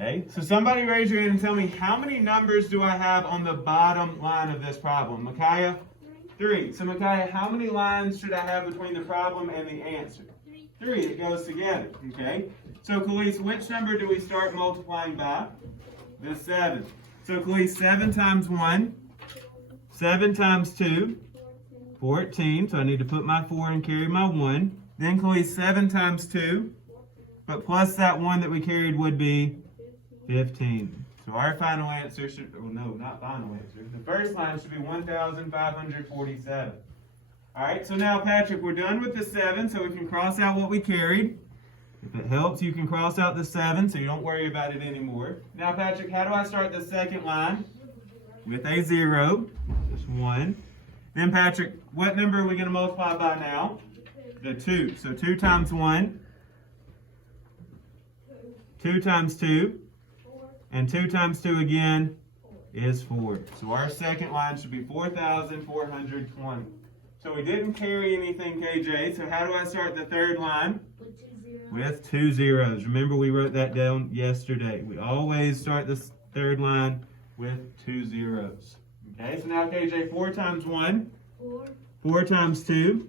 Okay, so somebody raise your hand and tell me how many numbers do I have on the bottom line of this problem? Micaiah? 3. So Micaiah, how many lines should I have between the problem and the answer? 3. It goes together. Okay. So Khalees, which number do we start multiplying by? The 7. So Khalees, 7 times 1, 7 times 2, 14. So I need to put my 4 and carry my 1. Then Khalees, 7 times 2, but plus that 1 that we carried would be 15. So our final answer should, well, no, not final answer. The first line should be 1,547. All right, so now, Patrick, we're done with the 7, so we can cross out what we carried. If it helps, you can cross out the 7, so you don't worry about it anymore. Now, Patrick, how do I start the second line? With a 0, just 1. Then, Patrick, what number are we going to multiply by now? The 2. So 2 times 1, 2 times 2, and 2 times 2 again is 4. So our second line should be 4,420. So we didn't carry anything, KJ. So how do I start the third line? With 2 zeros. Remember, we wrote that down yesterday. We always start the third line with 2 zeros. Okay, so now, KJ, 4 times 1, 4 times 2,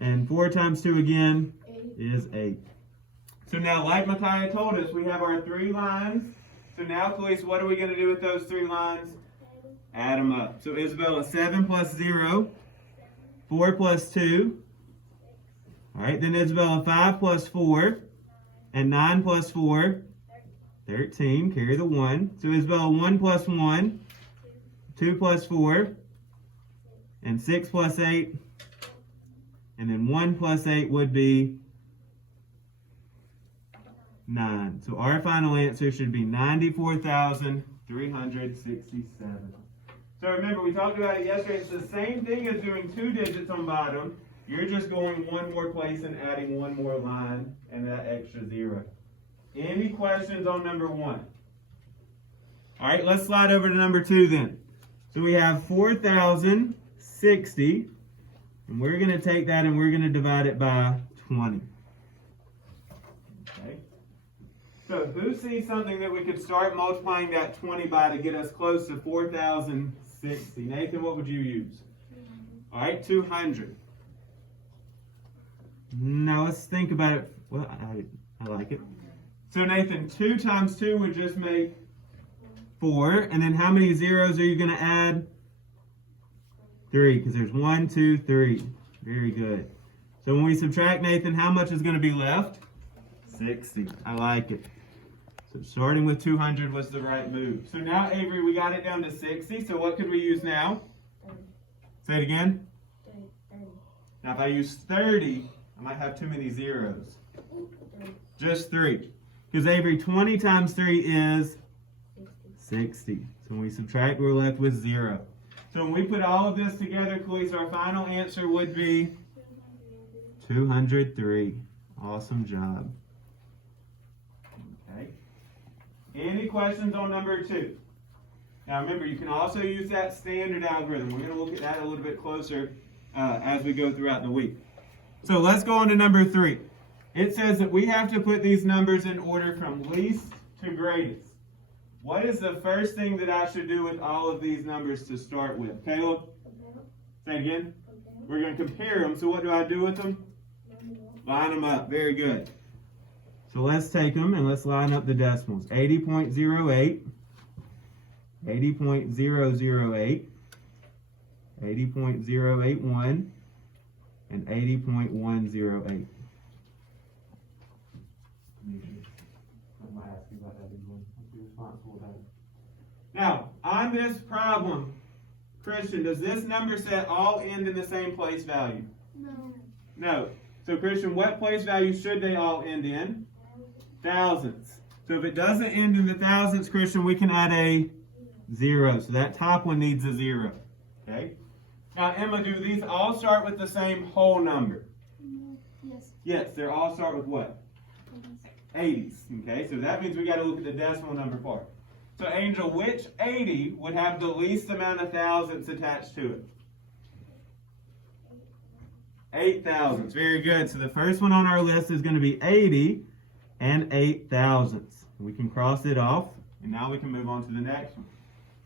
and 4 times 2 again is 8. So now, like Micaiah told us, we have our 3 lines. So now, Khalees, what are we going to do with those 3 lines? Add them up. So Isabella, 7 plus 0, 4 plus 2. All right, then Isabella, 5 plus 4, and 9 plus 4, 13. Carry the 1. So Isabella, 1 plus 1, 2 plus 4, and 6 plus 8, and then 1 plus 8 would be 9. So our final answer should be 94,367. So remember, we talked about it yesterday. It's the same thing as doing 2 digits on bottom. You're just going one more place and adding one more line and that extra 0. Any questions on number 1? All right, let's slide over to number 2 then. So we have 4,060, and we're going to take that and we're going to divide it by 20. Okay. So who sees something that we could start multiplying that 20 by to get us close to 4,060? Nathan, what would you use? All right, 200. Now let's think about it. Well, I like it. So Nathan, 2 times 2 would just make 4. And then how many zeros are you going to add? 3, because there's 1, 2, 3. Very good. So when we subtract, Nathan, how much is going to be left? 60. I like it. So starting with 200 was the right move. So now, Avery, we got it down to 60. So what could we use now? 30. Say it again. 30. Now if I use 30, I might have too many zeros. 3. Just 3. Because Avery, 20 times 3 is 60. 60. So when we subtract, we're left with 0. So when we put all of this together, Khalees, our final answer would be 203. Awesome job. Okay. Any questions on number 2? Now remember, you can also use that standard algorithm. We're going to look at that a little bit closer as we go throughout the week. So let's go on to number 3. It says that we have to put these numbers in order from least to greatest. What is the first thing that I should do with all of these numbers to start with? Caleb? Say it again. We're going to compare them. So what do I do with them? Line them up. Very good. So let's take them and let's line up the decimals. 80.08, 80.008, 80.081, and 80.108. Now, on this problem, Christian, does this number set all end in the same place value? No. No. So, Christian, what place value should they all end in? Thousands. So if it doesn't end in the thousands, Christian, we can add a 0. So that top one needs a 0. Okay? Now, Emma, do these all start with the same whole number? Yes. Yes, they all start with what? 80s. Okay, so that means we got to look at the decimal number part. So, Angel, which 80 would have the least amount of thousandths attached to it? 8 thousandths. Very good. So the first one on our list is going to be 80 and 8 thousandths. We can cross it off, and now we can move on to the next one.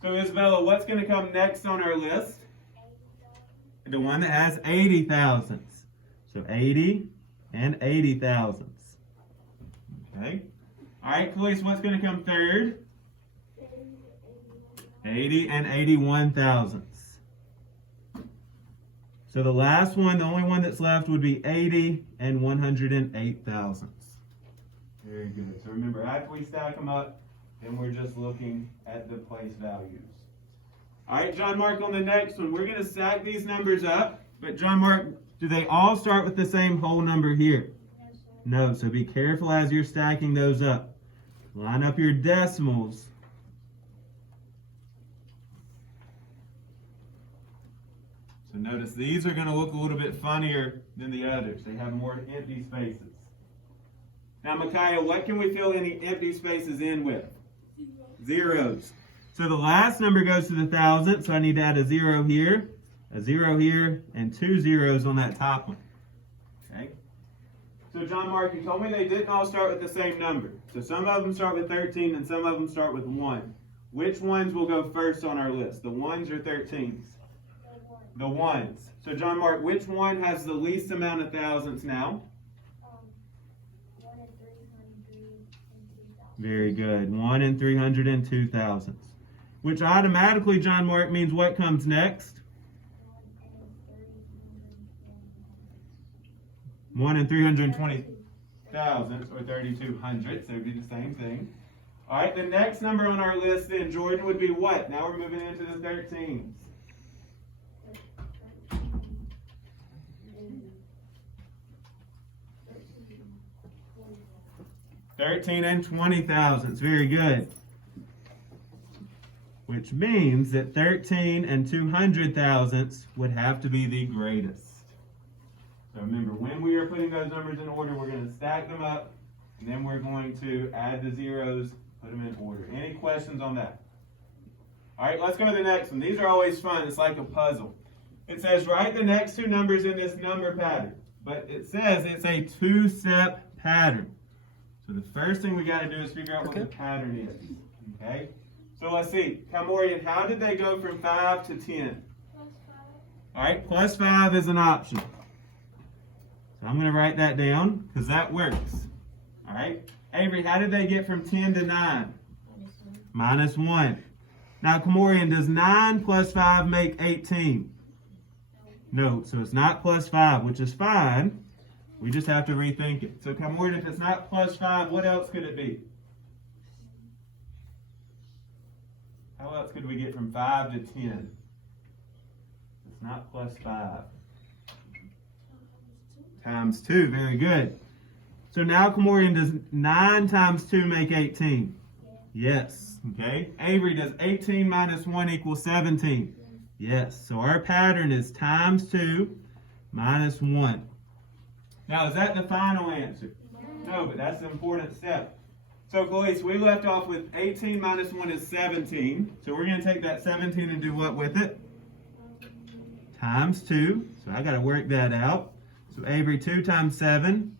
So Isabella, what's going to come next on our list? The one that has 80 thousandths. So 80 and 80 thousandths. Okay. All right, Khalees, what's going to come third? 80 and 81 thousandths. So the last one, the only one that's left would be 80 and 108 thousandths. Very good. So remember, after we stack them up, then we're just looking at the place values. All right, John Mark, on the next one, we're going to stack these numbers up. But John Mark, do they all start with the same whole number here? No, so be careful as you're stacking those up. Line up your decimals. So notice these are going to look a little bit funnier than the others. They have more empty spaces. Now, Micaiah, what can we fill any empty spaces in with? Zeros. So the last number goes to the thousandth, so I need to add a 0 here, and 2 zeros on that top one. Okay? So John Mark, you told me they didn't all start with the same number. So some of them start with 13 and some of them start with 1. Which ones will go first on our list? The 1s or 13s? The 1s. So John Mark, which one has the least amount of thousandths now? 1 and 302,000. Very good. 1 and 302 thousandths. Which automatically, John Mark, means what comes next? 1 and 320 thousandths, or 32 hundredths. They would be the same thing. All right, the next number on our list then, Jordan, would be what? Now we're moving into the 13s. 13 and 20 thousandths. Very good. Which means that 13 and 200 thousandths would have to be the greatest. So remember, when we are putting those numbers in order, we're going to stack them up, and then we're going to add the zeros, put them in order. Any questions on that? All right, let's go to the next one. These are always fun. It's like a puzzle. It says write the next two numbers in this number pattern, but it says it's a two-step pattern. So the first thing we got to do is figure out what the pattern is. Okay? So let's see. Kamorian, how did they go from 5 to 10? All right, plus 5 is an option. So I'm going to write that down because that works. All right. Avery, how did they get from 10 to 9? Minus 1. Now, Kamorian, does 9 plus 5 make 18? No, so it's not plus 5, which is fine. We just have to rethink it. So, Kamorian, if it's not plus 5, what else could it be? How else could we get from 5 to 10? It's not plus 5. Times 2, very good. So now, Kamorian, does 9 times 2 make 18? Yes. Okay. Avery, does 18 minus 1 equal 17? Yes. So our pattern is times 2 minus 1. Now, is that the final answer? No, but that's the important step. So, Khalees, we left off with 18 minus 1 is 17. So we're going to take that 17 and do what with it? Times 2. So I got to work that out. So Avery, 2 times 7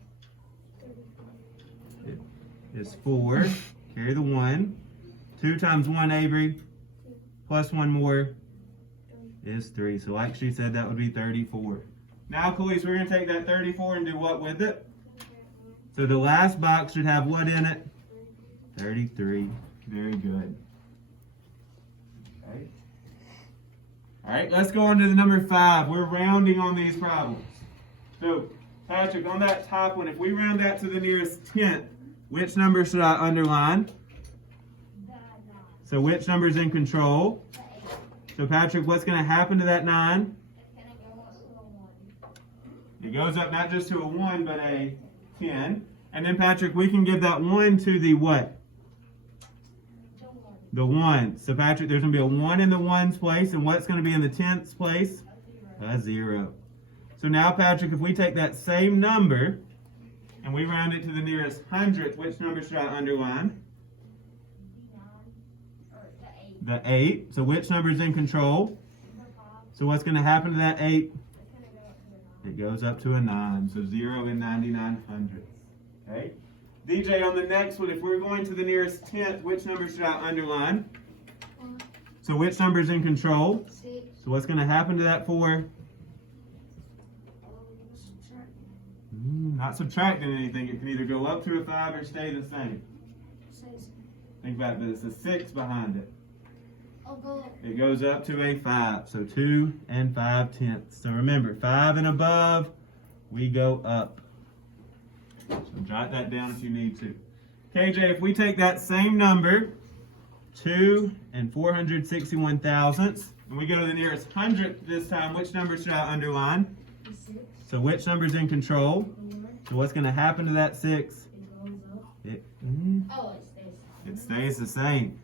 is 4. Carry the 1. 2 times 1, Avery, plus 1 more is 3. So like she said, that would be 34. Now, Khalees, we're going to take that 34 and do what with it? So the last box should have what in it? 33. Very good. Okay. All right, let's go on to the number 5. We're rounding on these problems. So, Patrick, on that top one, if we round that to the nearest tenth, which number should I underline? So which number is in control? So Patrick, what's going to happen to that 9? It goes up not just to a 1, but a 10. And then Patrick, we can give that 1 to the what? The 1. So Patrick, there's going to be a 1 in the 1's place. And what's going to be in the 10th's place? A 0. So now, Patrick, if we take that same number and we round it to the nearest hundredth, which number should I underline? The 8. So which number is in control? So what's going to happen to that 8? It goes up to a 9. So 0 and 99 hundredths. Okay? DJ, on the next one, if we're going to the nearest tenth, which number should I underline? 4. So which number is in control? 6. So what's going to happen to that 4? Subtract. Not subtracting anything. It can either go up to a 5 or stay the same. 6. Think about it, there's a 6 behind it. I'll go up. It goes up to a 5. So 2 and 5/10. So remember, 5 and above, we go up. So jot that down if you need to. KJ, if we take that same number, 2 and 461 thousandths, and we go to the nearest hundredth this time, which number should I underline? 6. So which number's in control? 4. So what's going to happen to that 6? It goes up. It Oh, it stays. It stays the same.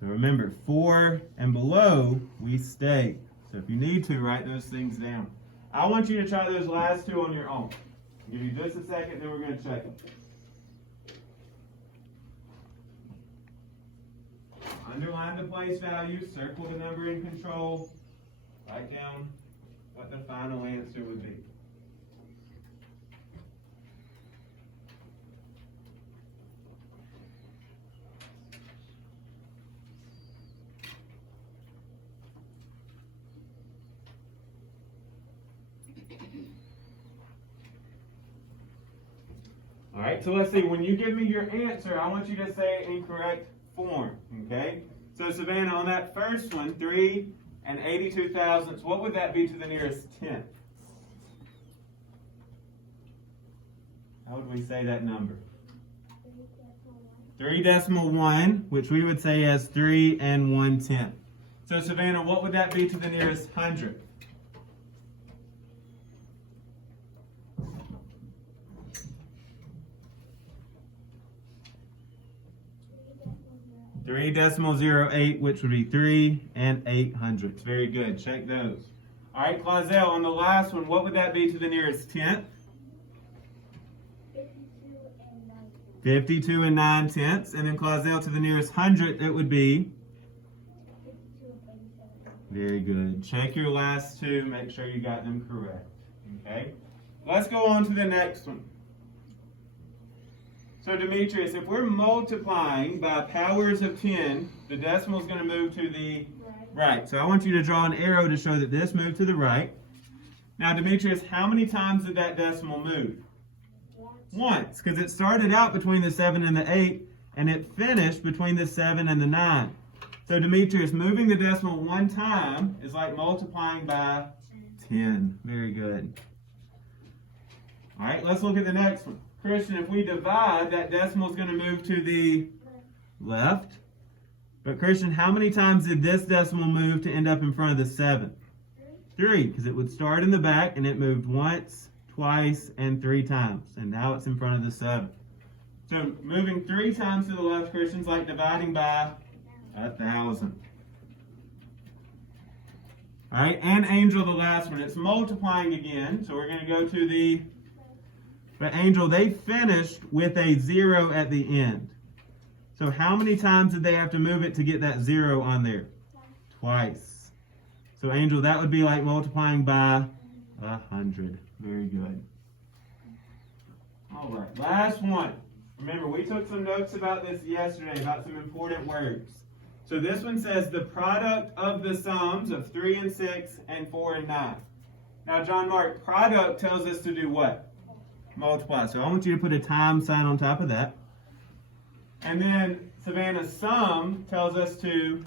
So remember, 4 and below, we stay. So if you need to, write those things down. I want you to try those last two on your own. I'll give you just a second, then we're going to check them. Underline the place value, circle the number in control, write down what the final answer would be. All right, so let's see. When you give me your answer, I want you to say it in correct form, okay? So Savannah, on that first one, 3 and 82 thousandths, what would that be to the nearest tenth? How would we say that number? 3.1, which we would say as 3 and 1/10. So Savannah, what would that be to the nearest hundredth? 3.08, which would be 3 and 800ths. Very good. Check those. All right, Clazel, on the last one, what would that be to the nearest tenth? 52 and 9/10. And then Clazel, to the nearest hundredth, it would be? 52 and 87. Very good. Check your last two. Make sure you got them correct. Okay? Let's go on to the next one. So Demetrius, if we're multiplying by powers of 10, the decimal is going to move to the right. So I want you to draw an arrow to show that this moved to the right. Now Demetrius, how many times did that decimal move? Once, because it started out between the 7 and the 8, and it finished between the 7 and the 9. So Demetrius, moving the decimal one time is like multiplying by 10. Very good. All right, let's look at the next one. Christian, if we divide, that decimal is going to move to the left. But Christian, how many times did this decimal move to end up in front of the 7? 3, because it would start in the back and it moved once, twice, and 3 times. And now it's in front of the 7. So moving 3 times to the left, Christian's like dividing by 1,000. All right, and Angel, the last one. It's multiplying again. So we're going to go to the... But Angel, they finished with a 0 at the end. So how many times did they have to move it to get that 0 on there? Twice. So Angel, that would be like multiplying by 100. Very good. All right, last one. Remember, we took some notes about this yesterday, about some important words. So this one says the product of the sums of 3 and 6 and 4 and 9. Now, John Mark, product tells us to do what? Multiply. So I want you to put a times sign on top of that. And then Savannah, sum tells us to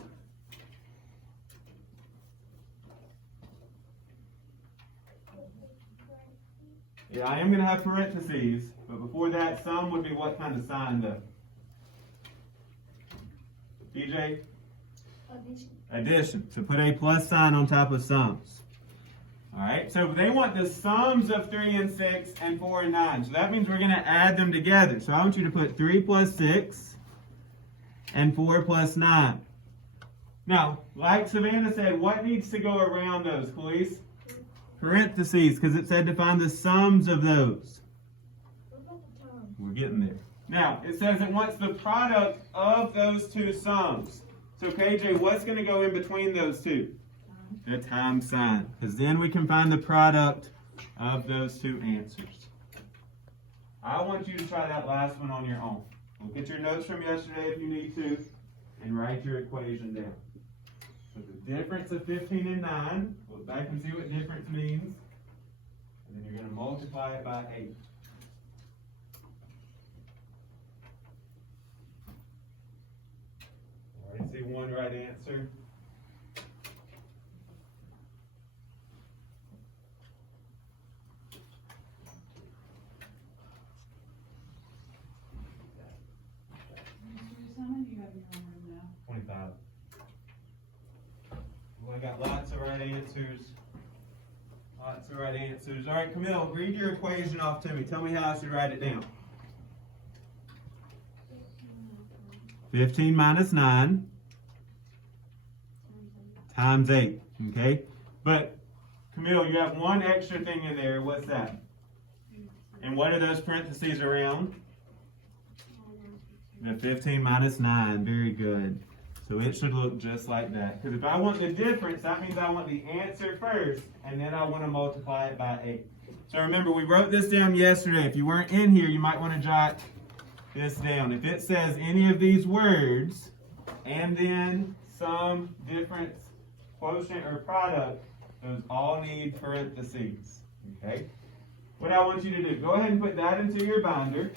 I am going to have parentheses, but before that, sum would be what kind of sign though? DJ? Addition. Addition. So put a plus sign on top of sums. Alright, so they want the sums of 3 and 6 and 4 and 9. So that means we're going to add them together. So I want you to put 3 plus 6 and 4 plus 9. Now, like Savannah said, what needs to go around those, please? Parentheses, because it said to find the sums of those. What about the time? We're getting there. Now, it says it wants the product of those two sums. So KJ, what's going to go in between those two? The time sign, because then we can find the product of those two answers. I want you to try that last one on your own. Look at your notes from yesterday if you need to, and write your equation down. So the difference of 15 and 9, look back and see what difference means, and then you're going to multiply it by 8. I already see one right answer. How many do you have in your room now? 25. Well, I got lots of right answers. Lots of right answers. All right, Camille, read your equation off to me. Tell me how I should write it down. 15 minus 9 times 8. Okay? But, Camille, you have one extra thing in there. What's that? And what are those parentheses around? The 15 minus 9. Very good. So it should look just like that. Because if I want the difference, that means I want the answer first, and then I want to multiply it by 8. So remember, we wrote this down yesterday. If you weren't in here, you might want to jot this down. If it says any of these words, and then sum, difference, quotient, or product, those all need parentheses. Okay? What I want you to do, go ahead and put that into your binder.